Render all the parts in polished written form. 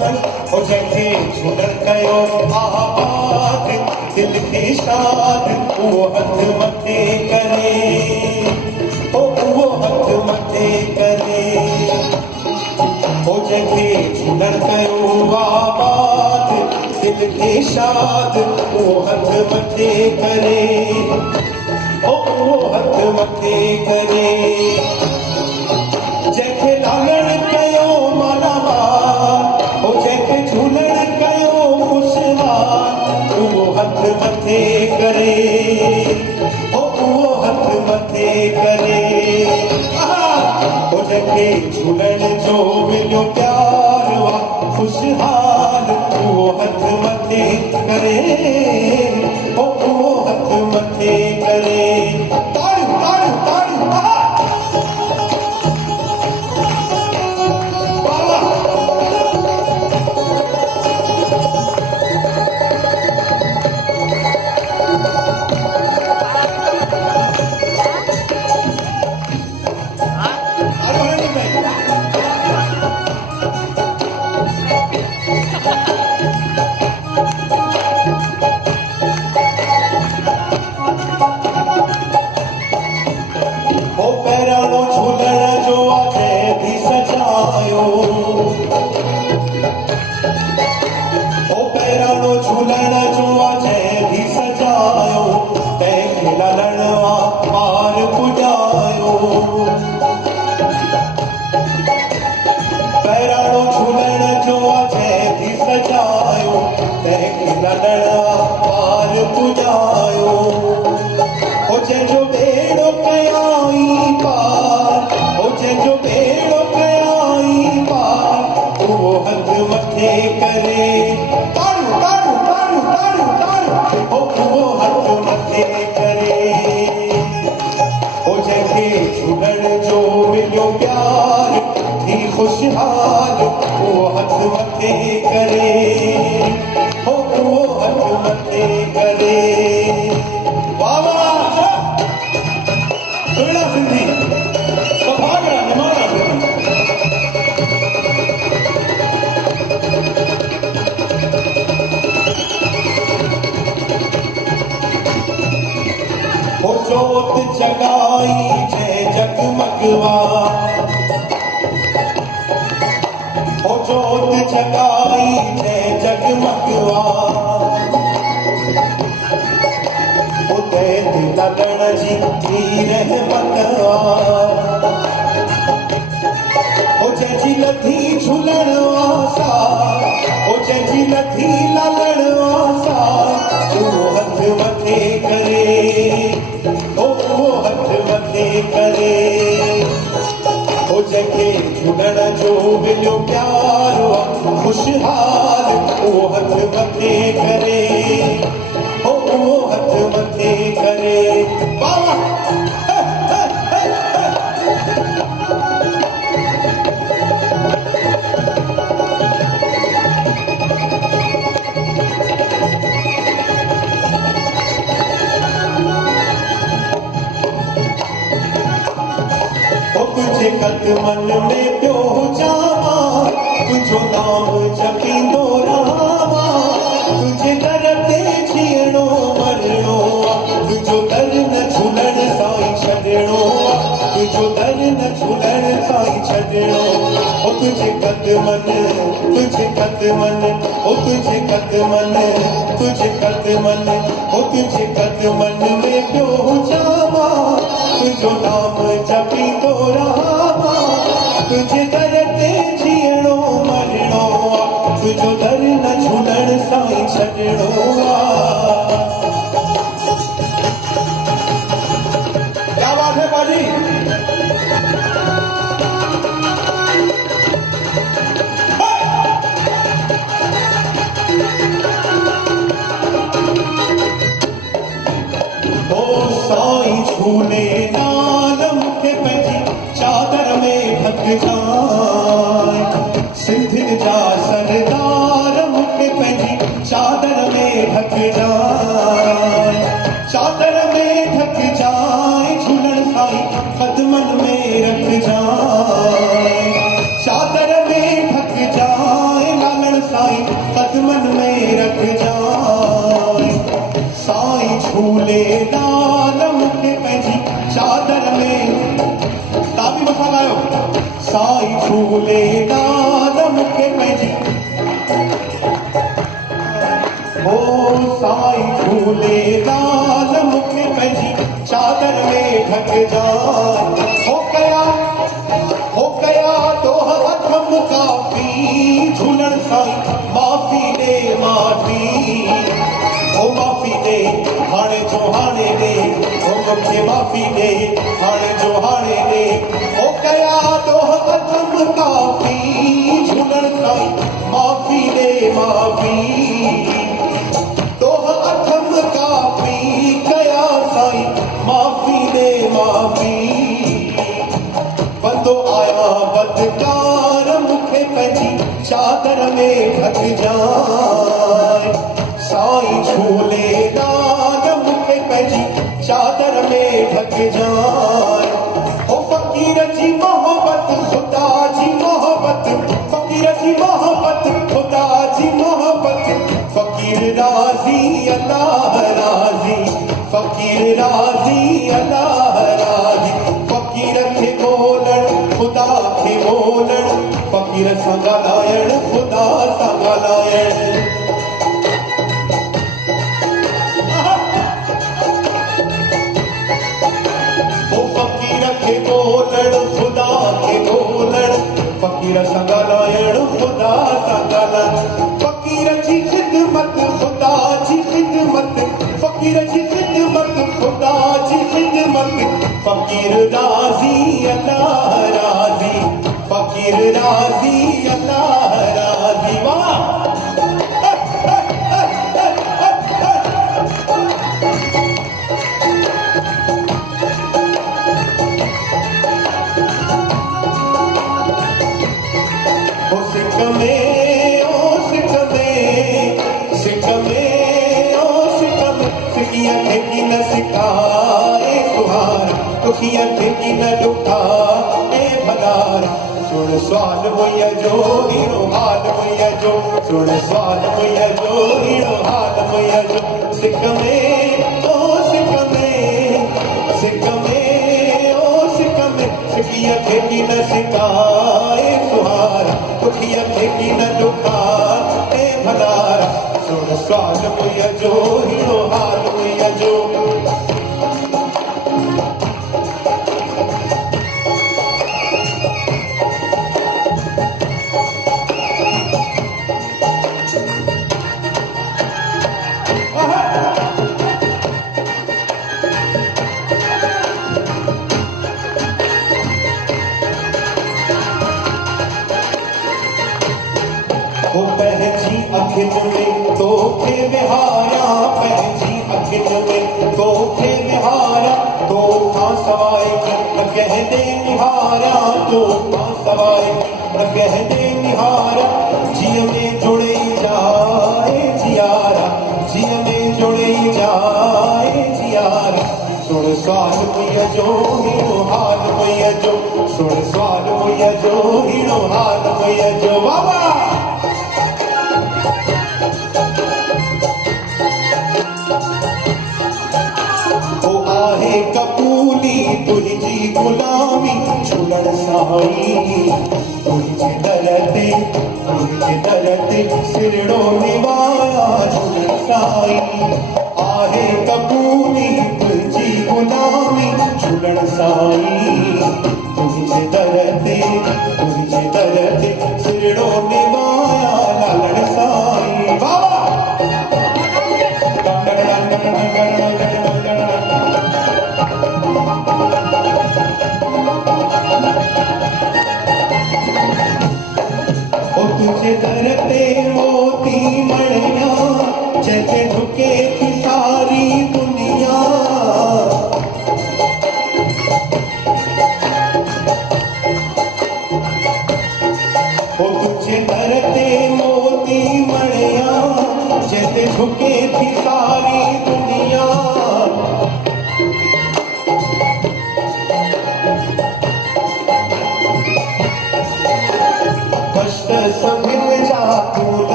झूलन ओ जंहिंखे झूलन कयो आबाद दिल खे शाद उहो हथ मथे करे ओ उहो हथ मथे करे ओ जंहिंखे झूलन कयो आबाद दिल खे शाद उहो हथ मथे करे ओ उहो हथ मथे करे जंहिंखे लालण कयो मालामाल ओ जंहिंखे झूलण कयो खुशहाल उहो हथ मथे करे ओ उहो हथ मथे करे ओ जंहिंखे झूलण जो मिलियो प्यार खुशहाल उहो हथ मथे करे ओ उहो हथ मथे करे खुशहाल वो हथ मथे करे हो वो हथ मथे करे बाबा सुना सिंधी सभागरा निमाना हो जोत जगाई जय जगमगवा जोत जगाई जय जगमगवा उदय ललण जी थी रहमतवा ओ जंहिंजी लथी झूलण आसा ओ जंहिंजी लथी ललण आसा उहो हथ मथे करे ओ उहो हथ मथे करे ओ जंहिंखे झूलण जो मिलियो प्यारो खुशहाल उहो हथ मथे करे ओ उहो हथ मथे करे बाबा तुझे कदमन में पियो जावा तुझो नाम जपींदो रहावा तुझे दर ते जीअणो मरणो तुझो दर न झूलण साईं छॾणो तुझो दर न झूलण साईं छॾणो ओ तुझे कदमन तुझे कदमन ओ तुझे कदमन तुझे कदमन ओ तुझे कदमन में पियो जावा तुझो नाम जपींदो रहावा तुझे दर ते जीअणो मरणो तुझो दर न झूलण साईं छॾणो क्या बात है बाजी ओ साईं झूले चादर में ढक जाए सिंधियुनि जा सरदार मूंखे पंहिंजी चादर में ढक जाए चादर में ढक जाए झूलण साईं कदमन में रख जाए चादर में ढक जाए लालण झूलेलाल मूंखे पंहिंजी चादर में तव्हां बि मूंसां ॻायो साईं झूलेलाल मूंखे पंहिंजी ओ साईं झूलेलाल मूंखे पंहिंजी चादर में ढकजा हो कया तोह अथम काफ़ी झूलण साईं माफ़ी ॾे माफ़ी ओ माफ़ी ॾे हाणे जो हाणे ॾे ओ मूंखे माफ़ी ॾे हाणे जो हाणे ॾे हो कया तोह अथम काफ़ी झूलण साईं माफ़ी ॾे माफ़ी तोह अथम काफ़ी कया साईं माफ़ी ॾे माफ़ी बंदो आया बदकार मूंखे पंहिंजी चादर में ढकजाए साईं झूलेलाल मूंखे पंहिंजी चादर में ढकजाए ओ फ़क़ीर जी मोहबत ख़ुदा जी मोहबत फ़क़ीर जी मोहबत ख़ुदा जी मोहबत फ़क़ीर राज़ी अल्लाह राज़ी फ़क़ीर राज़ी अल्लाह राज़ी फ़क़ीर खे ॻोल्हण ख़ुदा खे ॻोल्हण फ़क़ीर सां ॻाल्हाइण ख़ुदा सां ॻाल्हाइण फ़क़ीर खे ॻोल्हण ख़ुदा खे ॻोल्हण फ़क़ीर सां ॻाल्हाइण ख़ुदा सां ॻाल्हाइण फ़क़ीर जी ख़िदमत ख़ुदा जी ख़िदमत फ़क़ीर जी ख़िदमत ख़ुदा जी ख़िदमत फ़क़ीर राज़ी अल्लाह राज़ी फ़क़ीर राज़ी अल्लाह राज़ी वाह सिकिया थे की न सिखाए सुहार दुखिया थे की न दुखाए भलार सुन स्वाल मुया जो हीरो हाल मुया जो सुन स्वाल मुया जो हीरो हाल मुया जो सिक में ओ सिक में सिक में ओ सिक में सिकिया थे की न सिखाए सुहार दुखिया थे की न दुखाए भलार सुन स्वाल मुया जो हीरो हाल मुया जो वो पहची अखिल में तोखे विहारा पहची अखिल में तोखे विहारा तो खां सवाए न कह दे निहारा तो खां सवाए न कह दे निहारा जिय में जुड़े जाए जियारा जिय में जुड़े जाए जियारा सुन स्वाल मुया जो हीरो हाल मुया जो सुन स्वाल मुया जो हीरो हाल मुया जो बाबा आहे कपूली तुझी गुलामी झूलण साईं तुझे दर ते सिरड़ो निवाया झूलण साईं आहे कपूली तुझी गुलामी झूलण साईं तुझे दर ते सिरड़ो निवाया लालण साईं बाबा तुझे दर ते मोती मणिया जैसे झुके थी सारी दुनिया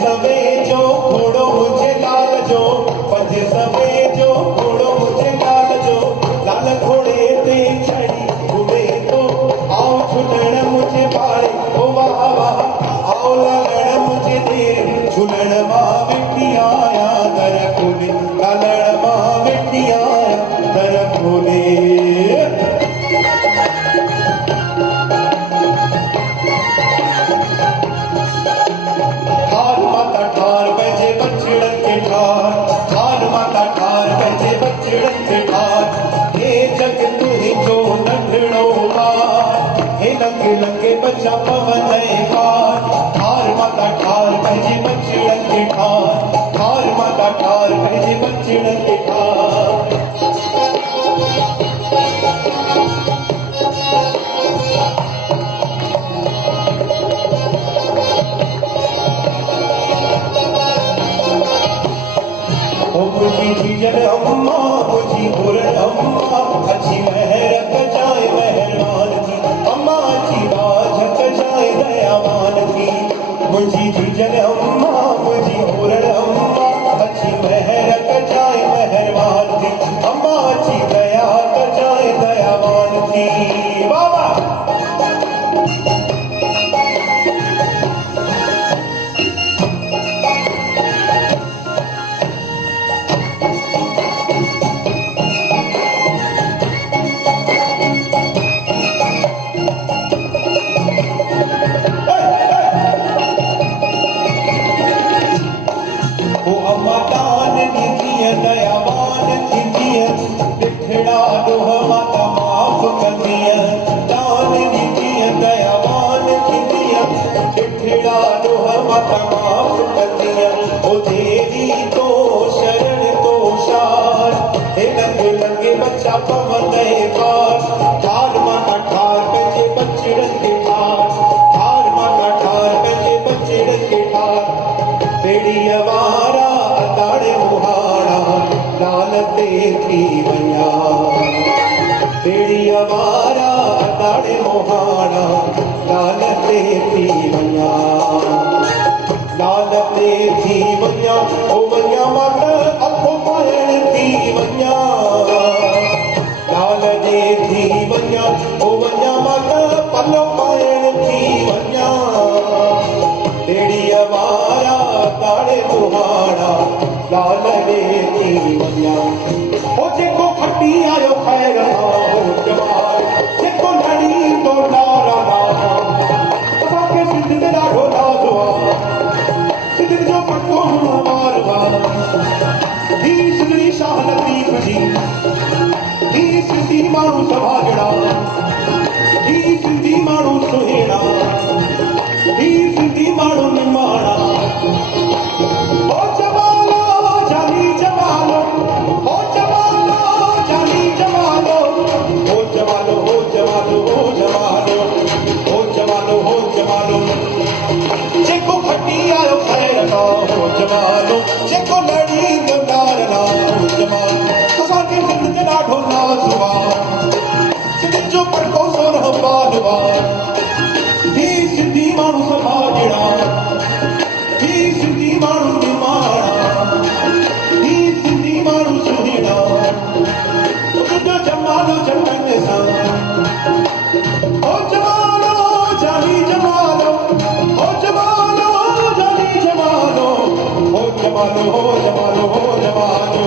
सवे जो घोड़ो मुझे लाल जो पंज सवे जो घोड़ो मुझे लाल जो लाल घोड़े ते चढ़ी घूमे तो आओ झूलण मुझे पाड़े ओ वाह वाह आओ लालण मुझे देर झूलण मां वेठी आया दर खोले लालण मां वेठी आया दर खोले लंगे बच्चा पवन ठार माता ठार पंहिंजे बचड़न खे ठार माता ठार पंहिंजे बचड़न खे ठार ओ मुझी जीजन अम्मा मुझी बुरन अम्मा अच्छी महर जाए मेहरबान की अम्मा अच्छी बाझक जाए दयावान की मुझी जीजन अम्मा मुझी बुरन अम्मा अच्छी महर जाए मेहरबान की अम्मा अच्छी दया जाए दयावान की बाबा दयावान थींदीअ ॾिठड़ा ॾोह माता माफ़ कंदीअ दान ॾींदीअ दयावान थींदीअ ॾिठड़ा ॾोह माता माफ़ कंदीअ ओ देवी तो शरण तो शार हे लंगे लंगे बच्चा पवन पार ठार माता ठार पंहिंजे बचड़न खे ठार माता ठार पंहिंजे बचड़न खे ठार बेड़ीअ वारा अताड़े मुहाड़ा लाल ते थी वञा बेड़ीअ वारा अताड़े मुहाड़ा लाल ते थी वञा लाल ते थी वञा ओ वञा माता अखो पाइण थी वञा लाल ते थी वञा ओ वञा माता पलो पाइण थी वञा बेड़ीअ वारा अताड़े मुहाड़ा लाल ते थी वञा ओ जेको खटी आयो खैर हो जवान जेको लड़ी तो नारा नारा असांखे सिंध में ॾाढो नाज़ो आहे सिंध जो पटो मारवा ही सिंधी शाह लतीफ़ जी ही सिंधी माण्हू सभाजड़ा ही सिंधी माण्हू सुहिणा ही सिंधी माण्हू निमाणा ओ जमालो जानी जमालो ओ जमालो जानी जमालो ओ जमालो हो जमालो हो जमालो हो जमालो हो जमालो जेको खटी आयो खैर ना हो जमालो जेको लड़ी तो नार ना हो जमालो असांखे सिंध जो ॾाढो नाज़ आहे सिंध जो पटको सोरह बालवा ही सिंधी माण्हू समाजड़ा ही सिंधी माण्हू निमाणा ही सिंधी माण्हू सुहिणा तुंहिंजो जमालो जटन सां ओ जमालो जानी जमालो ओ जमालो जानी जमालो ओ जमालो हो जमालो हो जमालो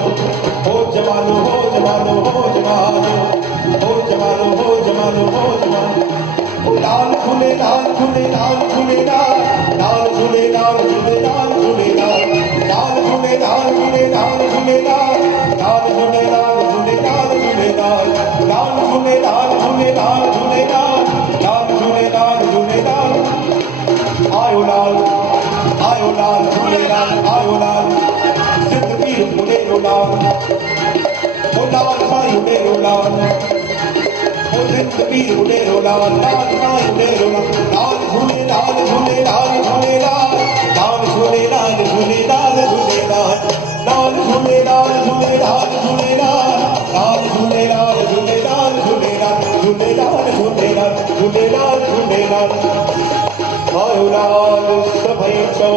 हो जमालो हो जमालो हो जमालो हो जमालो हो जमालो हो जमालो लाल झूले लाल झूले लाल झूले लाल झूले लाल झूले लाल झूले लाल झूले लाल झूले लाल झूले लाल झूले लाल झूले लाल झूले लाल झूले लाल झूले लाल झूले लाल झूले लाल झूले लाल आयो लाल झूले लाल आयो लाल सिंध पीर मुनेरो लाल ओ लाल साईं मेरो लाल सिंध पीर मुनेरो लाल लाल साईं मेरो लाल झूले लाल झूले लाल झूले लाल झूले लाल झूले लाल झूले लाल झूले लाल झूले लाल झूले लाल झूले लाल झूले लाल झूले लाल झूले लाल झूले लाल झूले लाल झूले लाल आयो लाल सभई चो